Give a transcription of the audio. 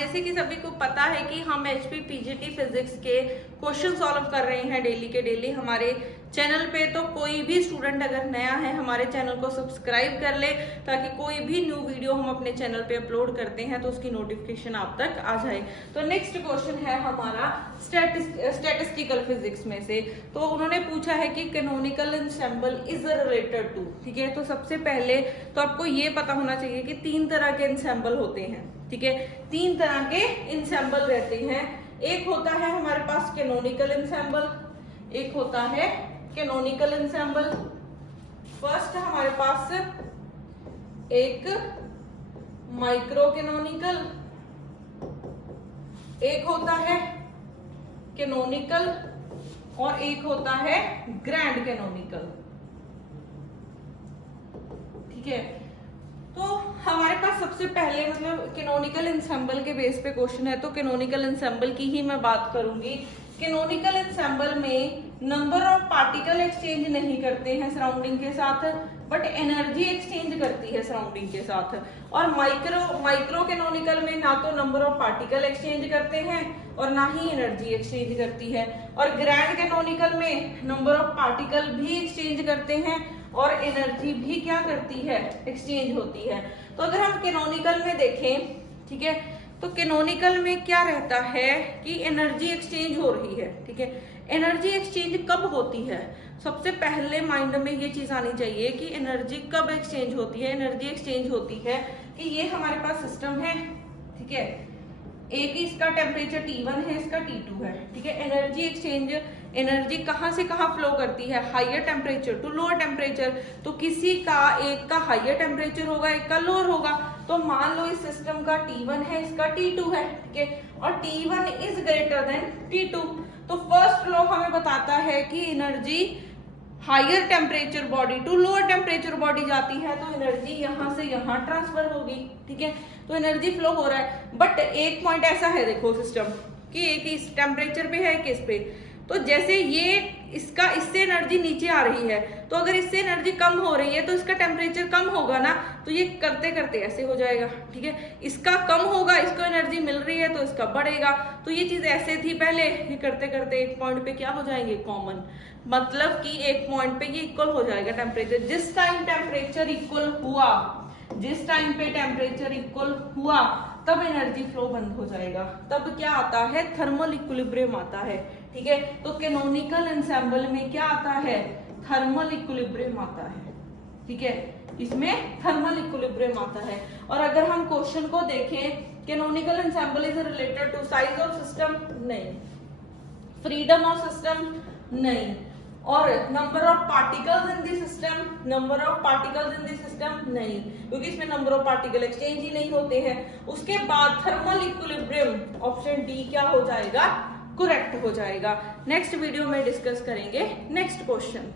जैसे कि सभी को पता है कि हम एचपी पीजीटी फिजिक्स के क्वेश्चन सॉल्व कर रहे हैं डेली के डेली हमारे चैनल पे। तो कोई भी स्टूडेंट अगर नया है हमारे चैनल को सब्सक्राइब कर ले, ताकि कोई भी न्यू वीडियो हम अपने चैनल पे अपलोड करते हैं तो उसकी नोटिफिकेशन आप तक आ जाए। तो नेक्स्ट क्वेश्चन है हमारा स्टैटिस्टिकल फिजिक्स में से। तो उन्होंने पूछा है कि canonical ensemble is related to, ठीक है। तो सबसे पहले तो आपको ये पता होना चाहिए कि 3 तरह के एंसेंबल होते हैं, ठीक है। 3 तरह के एंसेंबल रहते हैं। एक होता है हमारे पास कैनोनिकल एंसेंबल, एक होता है कैनोनिकल एंसेंबल। फर्स्ट हमारे पास एक माइक्रो कैनोनिकल, एक होता है कैनोनिकल और एक होता है ग्रैंड कैनोनिकल, ठीक है। तो हमारे पास सबसे पहले मतलब कैनोनिकल एंसेंबल के बेस पे क्वेश्चन है, तो कैनोनिकल एंसेंबल की ही मैं बात करूंगी। कैनोनिकल एंसेंबल में नंबर ऑफ पार्टिकल एक्सचेंज नहीं करते हैं सराउंडिंग के साथ, बट एनर्जी एक्सचेंज करती है सराउंडिंग के साथ। और माइक्रो कैनोनिकल में ना तो नंबर ऑफ पार्टिकल एक्सचेंज करते हैं और ना ही एनर्जी एक्सचेंज करती है। और ग्रैंड कैनोनिकल में नंबर ऑफ पार्टिकल भी एक्सचेंज करते हैं और एनर्जी भी क्या करती है, एक्सचेंज होती है। तो अगर हम कैनोनिकल में देखें, ठीक है, तो कैनोनिकल में क्या रहता है कि एनर्जी एक्सचेंज हो रही है, ठीक है। एनर्जी एक्सचेंज कब होती है, सबसे पहले माइंड में ये चीज आनी चाहिए कि एनर्जी कब एक्सचेंज होती है। एनर्जी एक्सचेंज होती है कि ये हमारे पास सिस्टम है, ठीक है, एक ही इसका टेम्परेचर T1 है, इसका T2 है, ठीक है। एनर्जी एक्सचेंज, एनर्जी कहाँ से कहाँ फ्लो करती है, higher temperature to lower temperature. तो किसी का एक का हायर टेम्परेचर होगा, एक का लोअर होगा। तो मान लो इस सिस्टम का T1 है, इसका T2 है, ठीक है, और T1 is greater than T2। तो फर्स्ट लॉ हमें बताता है कि energy higher temperature body to lower temperature body जाती है तो एनर्जी यहाँ से यहाँ ट्रांसफर होगी, ठीक है। तो एनर्जी फ्लो हो रहा है, बट एक पॉइंट ऐसा है देखो सिस्टम कि एक इस टेम्परेचर पे है, किस पे, तो जैसे ये इसका इससे एनर्जी नीचे आ रही है, तो अगर इससे एनर्जी कम हो रही है तो इसका टेम्परेचर कम होगा ना, तो ये करते करते ऐसे हो जाएगा, ठीक है। इसका कम होगा, इसको एनर्जी मिल रही है तो इसका बढ़ेगा। तो ये चीज ऐसे थी पहले, ये करते करते एक पॉइंट पे क्या हो जाएंगे, कॉमन, मतलब कि एक पॉइंट पे ये इक्वल हो जाएगा टेम्परेचर। जिस टाइम टेम्परेचर इक्वल हुआ, जिस टाइम पे टेम्परेचर इक्वल हुआ तब एनर्जी फ्लो बंद हो जाएगा, तब क्या आता है, थर्मल इक्विलिब्रियम आता है, ठीक है। तो कैनोनिकल एंसेंबल में क्या आता है, थर्मल इक्विलिब्रियम आता है, ठीक है, इसमें थर्मल इक्विलिब्रियम आता है। और अगर हम क्वेश्चन को देखें, canonical ensemble is related to size of system, नहीं, फ्रीडम ऑफ सिस्टम, नहीं, और number of particles in the system, number of particles in the system, नहीं, क्योंकि इसमें नंबर ऑफ पार्टिकल एक्सचेंज ही नहीं होते हैं। उसके बाद थर्मल इक्विलिब्रियम, ऑप्शन डी क्या हो जाएगा, करेक्ट हो जाएगा। नेक्स्ट वीडियो में डिस्कस करेंगे नेक्स्ट क्वेश्चन।